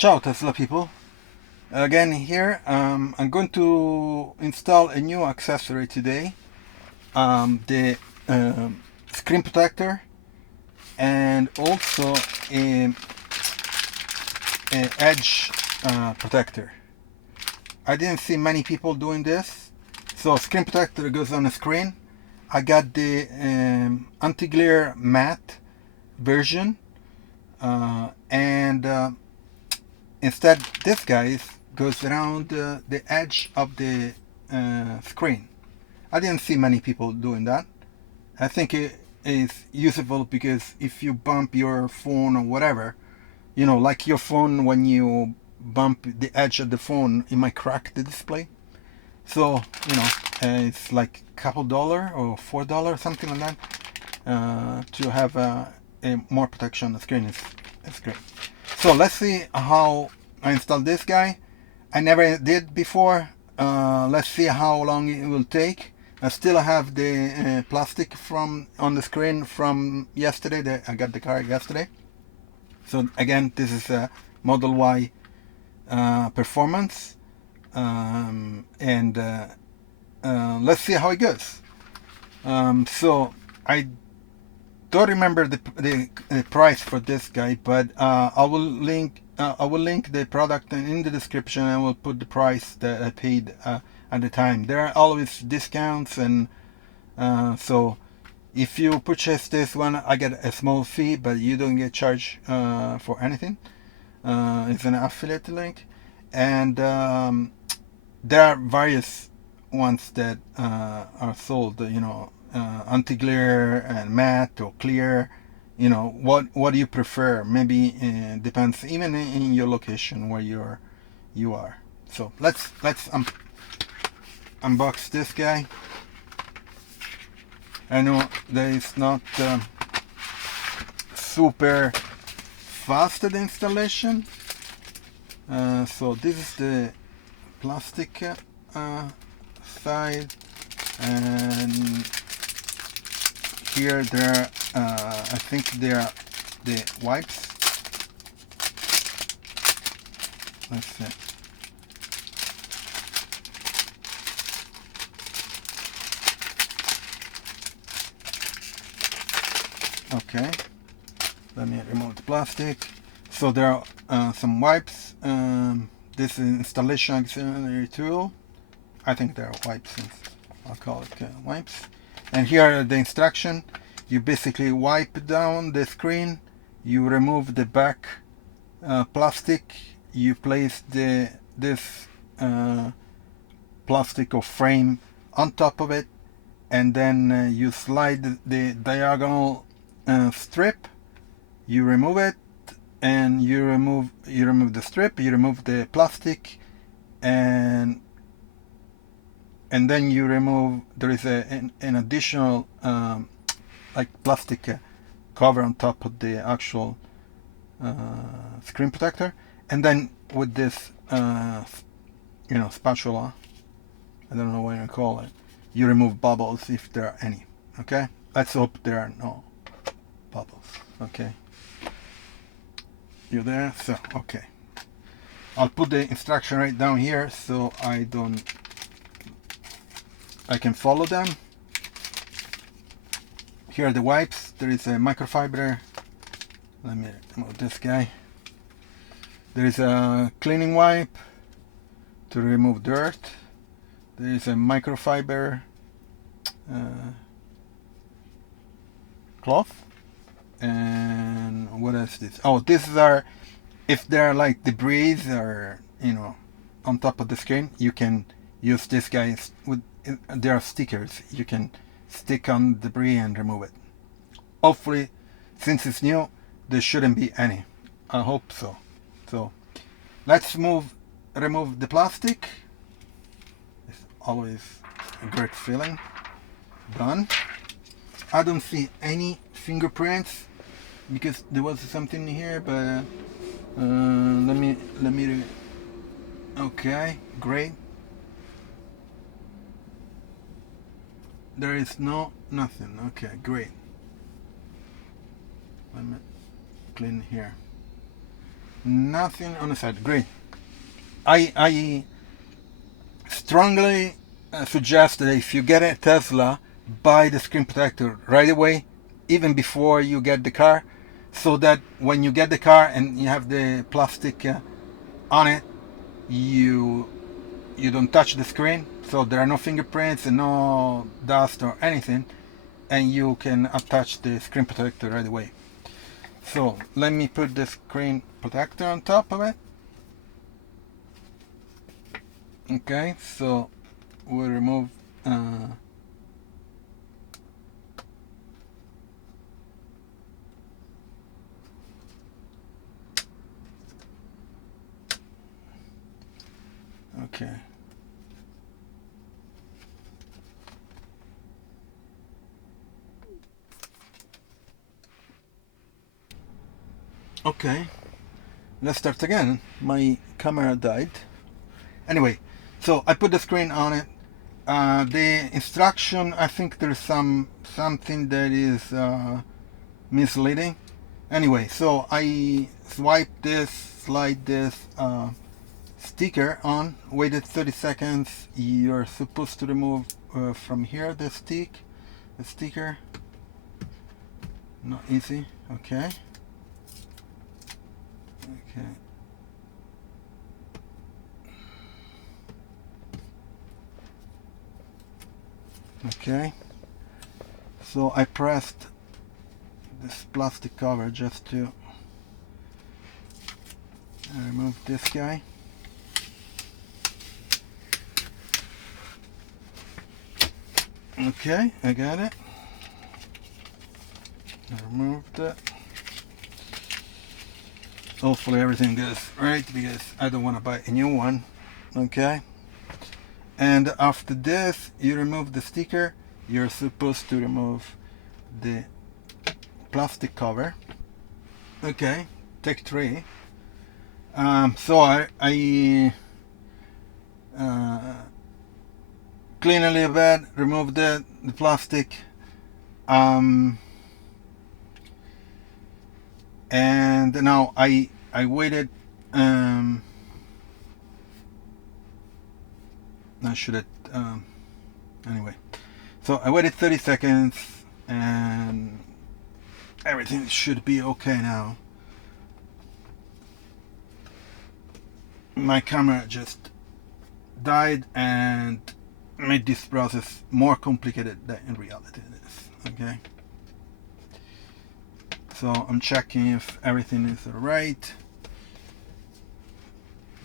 Ciao Tesla people, again here. I'm going to install a new accessory today, the screen protector and also a, a edge protector. I didn't see many people doing this. So screen protector goes on the screen. I got the anti-glare matte version, and instead this guy goes around the edge of the screen. I didn't see many people doing that. I think it is useful because if you bump your phone or whatever, like your phone, when you bump the edge of the phone, it might crack the display. So, it's like a couple dollar or $4, something like that, to have a more protection on the screen is great. So let's see how I install this guy. I never did before. Let's see how long it will take. I still have the plastic from on the screen from yesterday. I got the car yesterday. So again, this is a Model Y performance, and let's see how it goes. So I don't remember the price for this guy, but I will link the product in the description, and I will put the price that I paid at the time. There are always discounts, and so if you purchase this one, I get a small fee, but you don't get charged for anything. It's an affiliate link, and there are various ones that are sold. Anti-glare and matte or clear. What do you prefer? Maybe depends even in your location where you are. So let's unbox this guy. I know that it's not super fast at installation. So this is the plastic side, and here there I think there are the wipes. Let's see. Okay, let me remove the plastic. So there are some wipes. This is installation auxiliary tool. I think there are wipes. I'll call it wipes. And here are the instruction. You basically wipe down the screen. You remove the back plastic. You place this plastic or frame on top of it, and then you slide the diagonal strip. You remove it, and you remove the strip. You remove the plastic, and then you remove. There is an additional like plastic cover on top of the actual screen protector, and then with this spatula, I don't know what you call it, you remove bubbles if there are any. Okay, let's hope there are no bubbles. Okay, you there? So okay, I'll put the instruction right down here so I can follow them. Here are the wipes. There is a microfiber. Let me remove this guy. There is a cleaning wipe to remove dirt. There is a microfiber cloth. And what else is this? Oh, these are, if there are like debris or on top of the screen, you can use this guy with. There are stickers you can stick on debris and remove it. Hopefully, since it's new, there shouldn't be any. I hope so. So let's remove the plastic. It's always a great feeling. Done. I don't see any fingerprints because there was something here, but let me okay, great. There is nothing. Okay, great. Let me clean here. Nothing on the side. Great. I strongly suggest that if you get a Tesla, buy the screen protector right away, even before you get the car, so that when you get the car and you have the plastic on it, you don't touch the screen, so there are no fingerprints and no dust or anything, and you can attach the screen protector right away. So let me put the screen protector on top of it. Okay, so we'll remove okay. Okay, let's start again. My camera died. Anyway, so I put the screen on it. The instruction, I think there's something that is misleading. Anyway, so I slide this sticker on, waited 30 seconds. You're supposed to remove from here the sticker. Not easy. Okay. Okay. Okay. So I pressed this plastic cover just to remove this guy. Okay, I got it. I removed it. Hopefully everything goes right, because I don't want to buy a new one. Okay. And after this, you remove the sticker. You're supposed to remove the plastic cover. Okay, take 3. So I clean a little bit, remove the plastic, and now I waited. I should have. Anyway, so I waited 30 seconds, and everything should be okay now. My camera just died and made this process more complicated than in reality it is. Okay, so I'm checking if everything is right,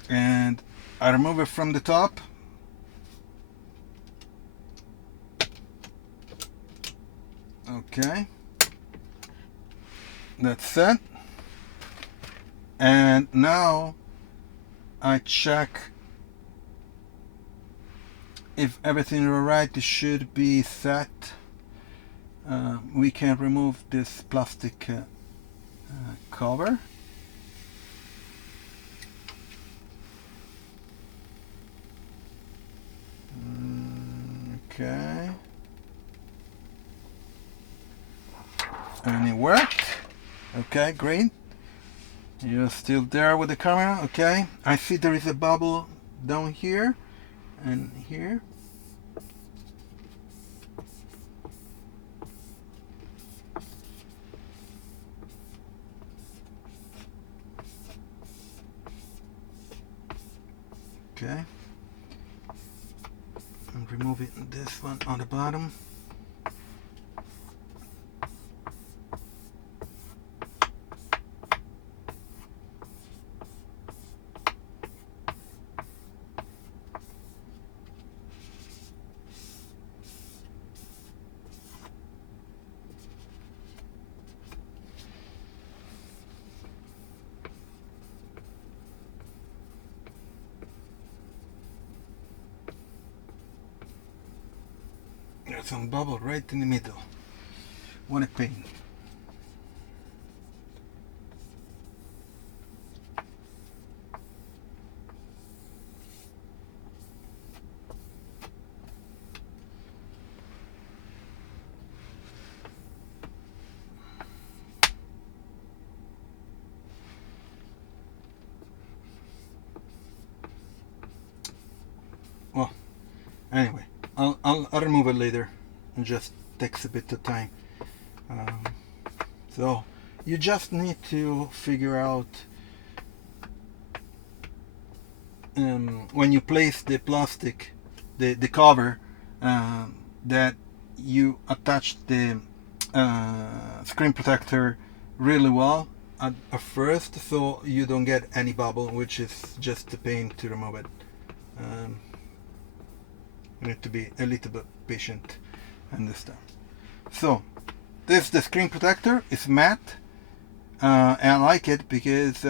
and I remove it from the top. Okay, that's it. And now I check if everything is right. It should be set. We can remove this plastic cover. Okay. And it worked. Okay, great. You're still there with the camera. Okay. I see there is a bubble down here and here. Okay. I'm removing this one on the bottom. There's some bubble right in the middle. What a pain. Anyway, I'll remove it later. It just takes a bit of time. So you just need to figure out when you place the plastic, the cover, that you attach the screen protector really well at first, so you don't get any bubble, which is just a pain to remove it. You need to be a little bit patient and this stuff. So this, the screen protector is matte, and I like it because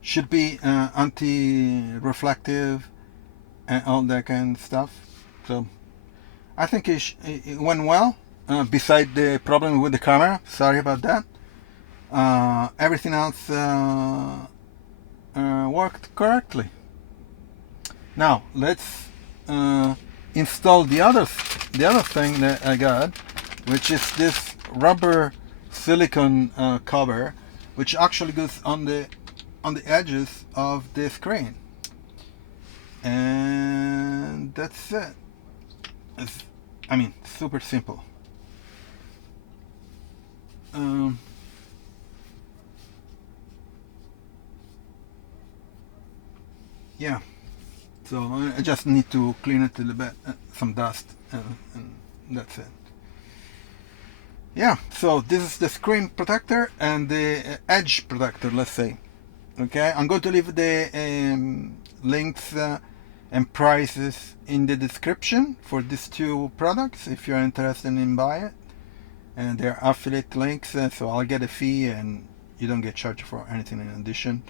should be anti-reflective and all that kind of stuff. So I think it went well. Beside the problem with the camera, sorry about that. Everything else worked correctly. Now let's install the other thing that I got, which is this rubber silicone cover, which actually goes on the edges of the screen, and that's it. I mean, super simple. Yeah, so I just need to clean it a little bit, some dust, and that's it. Yeah, so this is the screen protector and the edge protector, let's say. Okay, I'm going to leave the links and prices in the description for these two products if you're interested in buying it. And they're affiliate links, so I'll get a fee and you don't get charged for anything in addition.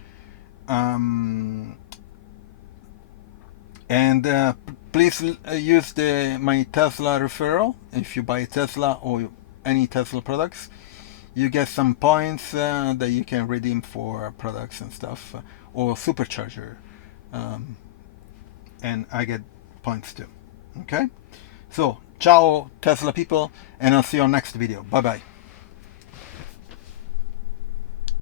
And please use my Tesla referral. If you buy Tesla or any Tesla products, you get some points that you can redeem for products and stuff, or Supercharger, and I get points too. Okay, so ciao Tesla people, and I'll see you on next video. Bye bye.